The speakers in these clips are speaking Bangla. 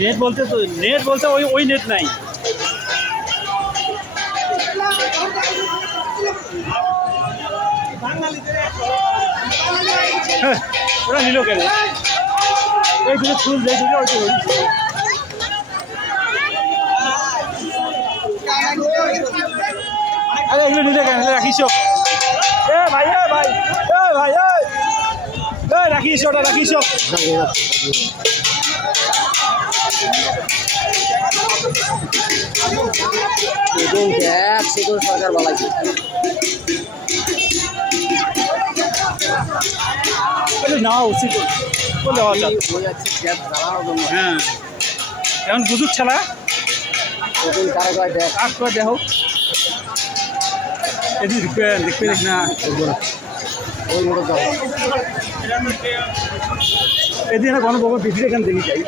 নেট বলতে তো নেট বলতে ওই নেট নাই। ওরা নিল কেন? এই দুটো ফুল দেয় দুটো ওই তো আরে এগুলো নিলে কেন? রাখিস এ ভাই এ ভাই এ ভাই এ রাখিস ওটা রাখিস। সরকার বলাইছে নাও উচিত বলে হ্যাঁ এখন বুঝুক ছাড়া কাজ করে দেখো এদিকে দেখবে দেখ না এদিকে কোনো বাবা পিঠে এখান দেখি যাই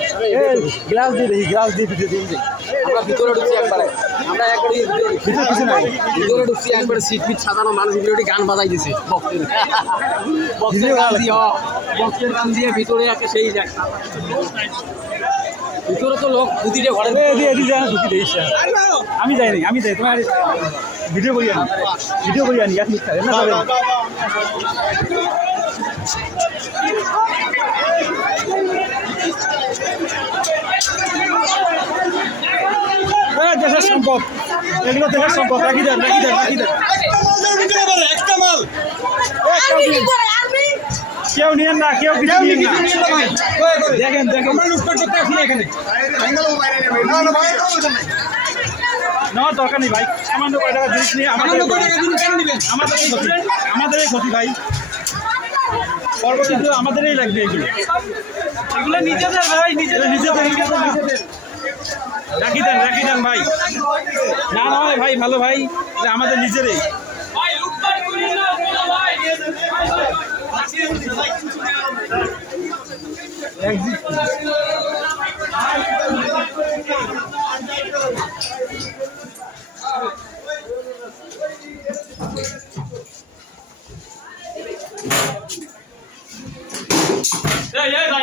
গ্লাস দিয়ে দেখি গ্লাস দিয়ে পিঠে দিয়ে যাই। আমরা ভিতরে ঢুকছি একবারে, আমরা একবারে ভিতরে কিছু নাই, ভিতরে ঢুকছি একবারে সিট ফিট সাজানো, মানুষ ভিতরে গান বাজাই দিছে বক্সের গান দিয়ে ভিতরে একটা সেই যায় ভিতরে তো লোক দুটিটা ঘরে ঢুকি দিয়েছি। আমি যাইনি, আমি যাই তোমার ভিডিও করি আনি, ভিডিও করি আনি এক মিথ্যা না যাবে দেশের সম্পদ, এগুলো দেশের সম্পদ। রাখি দেন রাখি দেন রাখি দেন, কেউ নিয়েন না, কেউ কিছু নিয়েন না। দেখেন দেখেন নেওয়ার দরকার নেই ভাই, সামান্য কয় টাকা জিনিস নিয়ে আমাদেরই ক্ষতি ভাই। পরবর্তীতে আমাদেরই লাগবে এগুলো, এগুলো নিজেদের ভাই, নিজেদের নিজেদের রাখি দেন ভাই। না নয় ভাই, ভালো ভাই, আমাদের নিজেরই।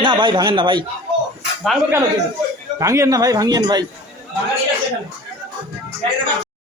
না ভাই ভাঙেন না ভাই, ভাঙবেন কেন? ভাঙিয়েন না ভাই, ভাঙিয়েন ভাই।